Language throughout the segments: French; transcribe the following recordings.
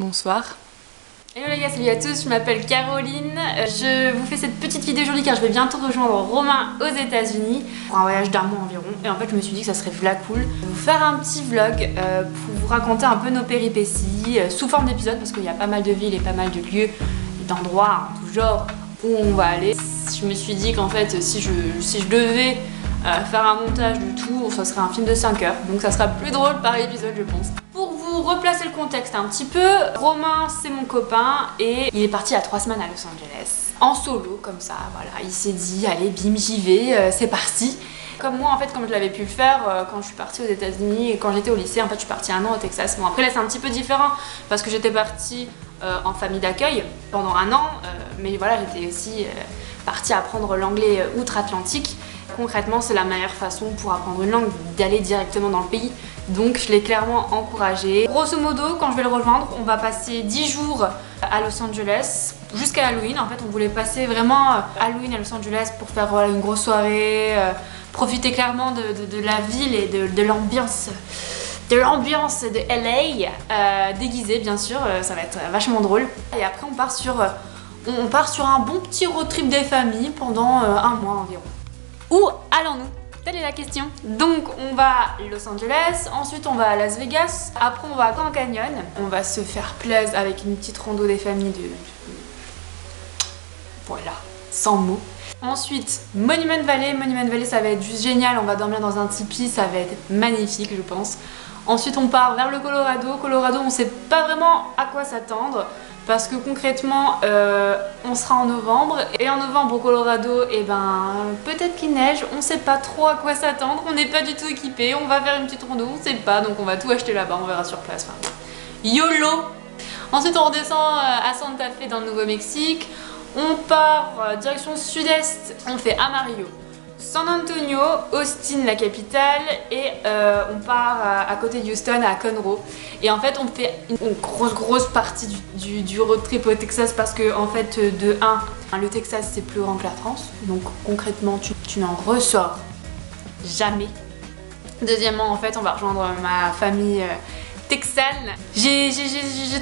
Bonsoir. Hello les gars, salut à tous, je m'appelle Caroline. Je vous fais cette petite vidéo aujourd'hui car je vais bientôt rejoindre Romain aux États-Unis pour un voyage d'un mois environ. Et en fait, je me suis dit que ça serait cool de vous faire un petit vlog pour vous raconter un peu nos péripéties sous forme d'épisode parce qu'il y a pas mal de villes et pas mal de lieux et d'endroits en tout genre où on va aller. Je me suis dit qu'en fait, si je devais faire un montage du tour, ça serait un film de 5 heures, donc ça sera plus drôle par épisode je pense. Pour vous replacer le contexte un petit peu, Romain c'est mon copain et il est parti à 3 semaines à Los Angeles, en solo comme ça, voilà, il s'est dit allez bim j'y vais, c'est parti. Comme moi en fait, comme je l'avais pu le faire quand je suis partie aux États-Unis et quand j'étais au lycée, en fait je suis partie 1 an au Texas. Bon après là c'est un petit peu différent parce que j'étais partie en famille d'accueil pendant 1 an, mais voilà j'étais aussi partie apprendre l'anglais outre-Atlantique. Concrètement, c'est la meilleure façon pour apprendre une langue d'aller directement dans le pays. Donc je l'ai clairement encouragé. Grosso modo, quand je vais le rejoindre, on va passer 10 jours à Los Angeles jusqu'à Halloween. En fait, on voulait passer vraiment Halloween à Los Angeles pour faire voilà, une grosse soirée, profiter clairement de la ville et de l'ambiance. De l'ambiance de LA, déguisée bien sûr, ça va être vachement drôle. Et après on part sur un bon petit road trip des familles pendant 1 mois environ. Où allons-nous? Telle est la question. Donc on va à Los Angeles, ensuite on va à Las Vegas, après on va à Grand Canyon, on va se faire plaisir avec une petite rando des familles de... Voilà, sans mots. Ensuite, Monument Valley ça va être juste génial, on va dormir dans un tipi, ça va être magnifique je pense. Ensuite on part vers le Colorado, on sait pas vraiment à quoi s'attendre parce que concrètement on sera en novembre et en novembre au Colorado et peut-être qu'il neige, on sait pas trop à quoi s'attendre, on n'est pas du tout équipé, on va faire une petite rando, on sait pas, donc on va tout acheter là-bas, on verra sur place, enfin, YOLO. Ensuite on redescend à Santa Fe dans le Nouveau-Mexique, on part direction sud-est, on fait Amarillo, San Antonio, Austin la capitale et on part à côté de Houston à Conroe. Et en fait on fait une grosse partie du road trip au Texas parce que en fait de 1, le Texas c'est plus grand que la France, donc concrètement tu n'en ressors jamais. Deuxièmement en fait on va rejoindre ma famille texane. J'ai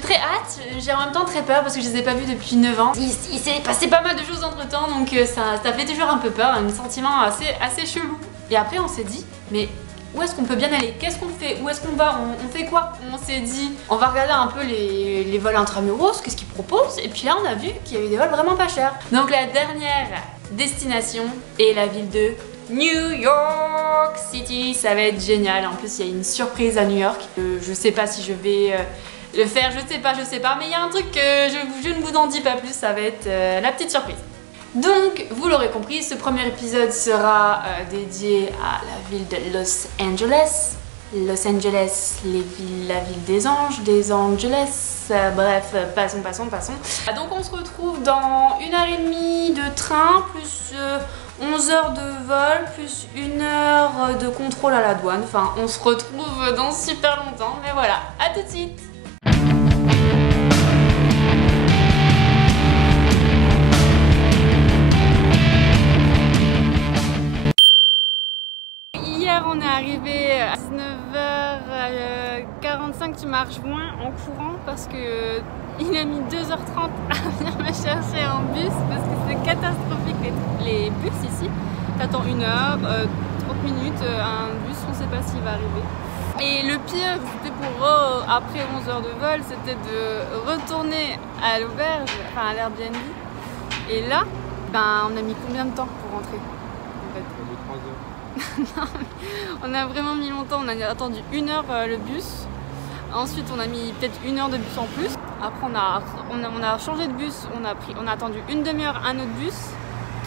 très hâte, j'ai en même temps très peur parce que je les ai pas vus depuis 9 ans. Il s'est passé pas mal de choses entre temps donc ça fait toujours un peu peur, un sentiment assez chelou. Et après on s'est dit mais où est-ce qu'on peut bien aller? Qu'est-ce qu'on fait? Où est-ce qu'on va? On fait quoi? On s'est dit on va regarder un peu les vols intramuros, qu'est-ce qu'ils proposent, et puis là on a vu qu'il y avait des vols vraiment pas chers. Donc la dernière destination est la ville de New York City, ça va être génial. En plus il y a une surprise à New York, je sais pas si je vais le faire, je sais pas, mais il y a un truc que je ne vous en dis pas plus, ça va être la petite surprise. Donc vous l'aurez compris, ce premier épisode sera dédié à la ville de Los Angeles. Los Angeles, la ville des Angeles, bref, passons. Donc on se retrouve dans 1h30 de train, plus 11 heures de vol, plus 1 heure de contrôle à la douane. Enfin, on se retrouve dans super longtemps, mais voilà, à tout de suite. Hier, on est arrivé à 19h45, tu marches moins en courant parce que il a mis 2h30 à venir me chercher en bus parce que c'est catastrophique les bus ici. T'attends 1 heure, 30 minutes, un bus, on sait pas s'il va arriver. Et le pire, c'était pour après 11 heures de vol, c'était de retourner à l'auberge, enfin à l'Airbnb. Et là, on a mis combien de temps pour rentrer en fait? 3 heures. Non, on a vraiment mis longtemps, on a attendu 1 heure le bus. Ensuite on a mis peut-être 1 heure de bus en plus. Après on a changé de bus, on a attendu une demi-heure un autre bus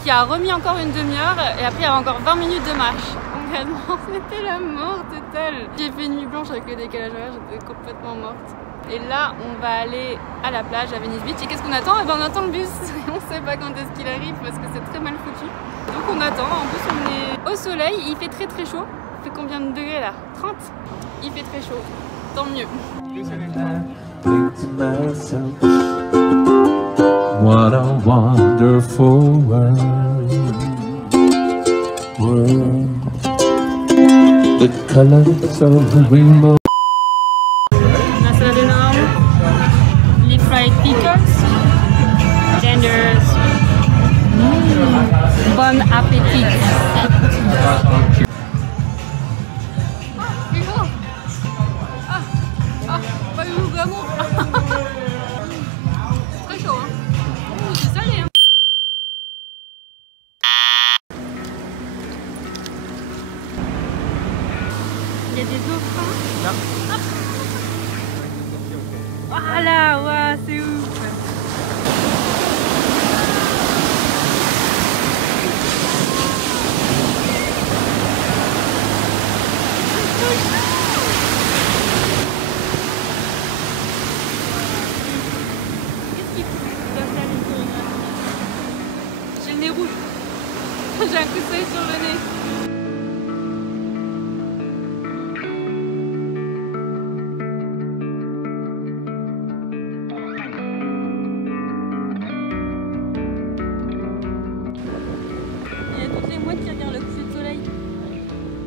qui a remis encore une demi-heure et après il y avait encore 20 minutes de marche. Concrètement c'était la mort totale. J'ai fait une nuit blanche avec le décalage horaire, j'étais complètement morte. Et là on va aller à la plage à Venice Beach et qu'est-ce qu'on attend? On attend le bus, on sait pas quand est-ce qu'il arrive parce que c'est très mal foutu. Donc on attend, en plus on est au soleil, il fait très chaud. Il fait combien de degrés là? 30? Il fait très chaud, tant mieux. What a wonderful world, the colors of the rainbow. On a salade énorme. pickles, tenders. Bon appétit. Pas eu vraiment. Très chaud, hein. C'est salé, hein. Il y a des dauphins. Voilà, ouais, c'est ouf. J'ai le nez rouge. J'ai un coup de soleil sur le nez. Il y a toutes les mouettes qui regardent le coucher de soleil.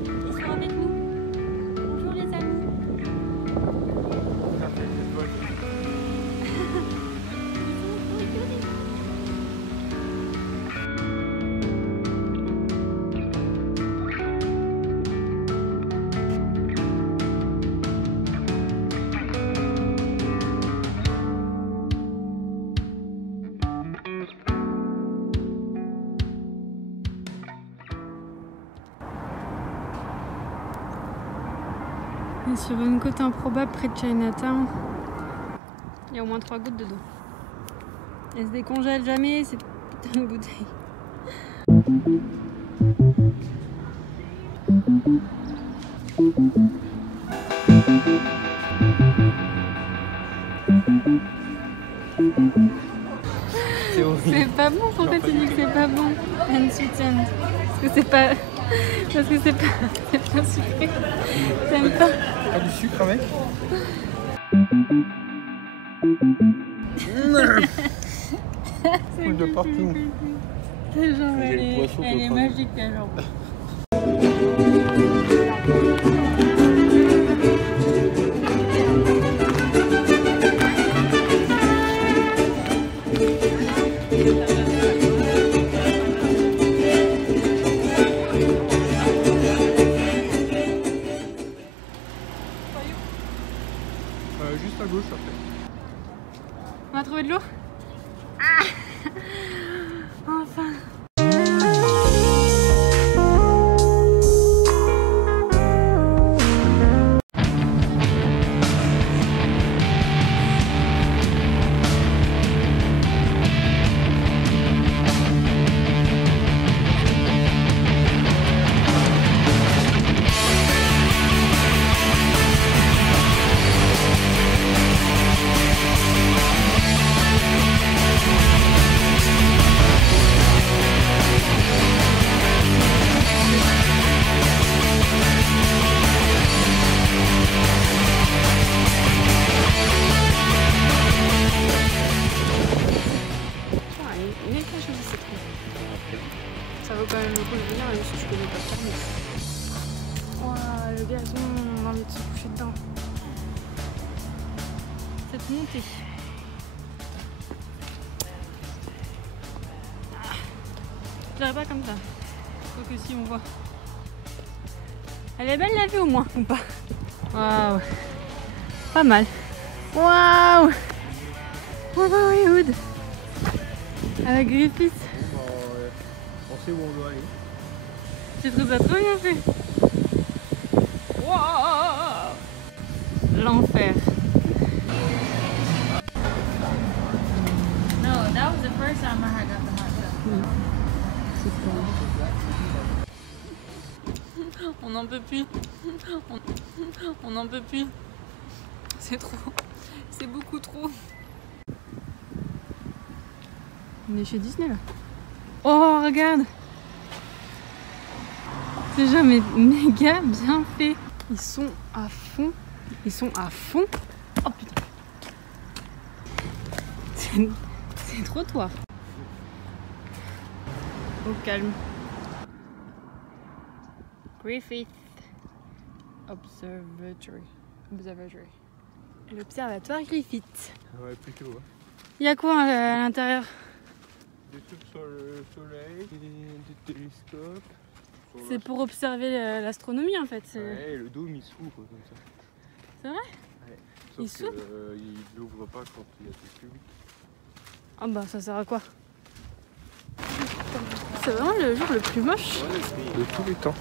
Ils sont avec nous. Bonjour les amis. On est sur une côte improbable près de Chinatown. Il y a au moins 3 gouttes dedans. Elle se décongèle jamais, cette putain de bouteille. C'est pas bon, pourquoi tu dis que c'est pas bon? And sweetened. Parce que c'est pas. Parce que c'est pas sucré. T'aimes pas? Pas du sucre avec? C'est de partout. Ta jambe, J'ai le poisson elle est pour magique ta jambe. Juste à gauche après. On va trouver de l'eau? Ah enfin. Ça vaut quand même le coup de venir, même si je connais pas le thermos. Ouah, le gazon, on a envie de se coucher dedans. Cette montée. Je dirais pas comme ça. Faut que si on voit. Elle est belle la vue au moins, ou pas? Waouh. Pas mal. Waouh. Waouh, Hollywood. Avec Griffith. On sait où on doit aller. J'ai trouvé ça trop bien fait. Wow. L'enfer. No, that was the first time I got the hot tub. On n'en peut plus. On n'en peut plus. C'est trop. C'est beaucoup trop. On est chez Disney là. Oh, regarde. C'est jamais méga bien fait. Ils sont à fond. Ils sont à fond. Oh putain. C'est trop trottoir. Au calme. Griffith Observatory. L'observatoire Griffith. Ouais, plutôt. Ouais. Il y a quoi à l'intérieur? Des trucs sur le soleil, des télescopes. C'est pour observer l'astronomie en fait. Ouais, le dôme il s'ouvre comme ça. C'est vrai? Ouais. Il Sauf s'ouvre il l'ouvre pas quand il y a tout public. Ah bah ça sert à quoi? C'est vraiment le jour le plus moche. De tous les temps.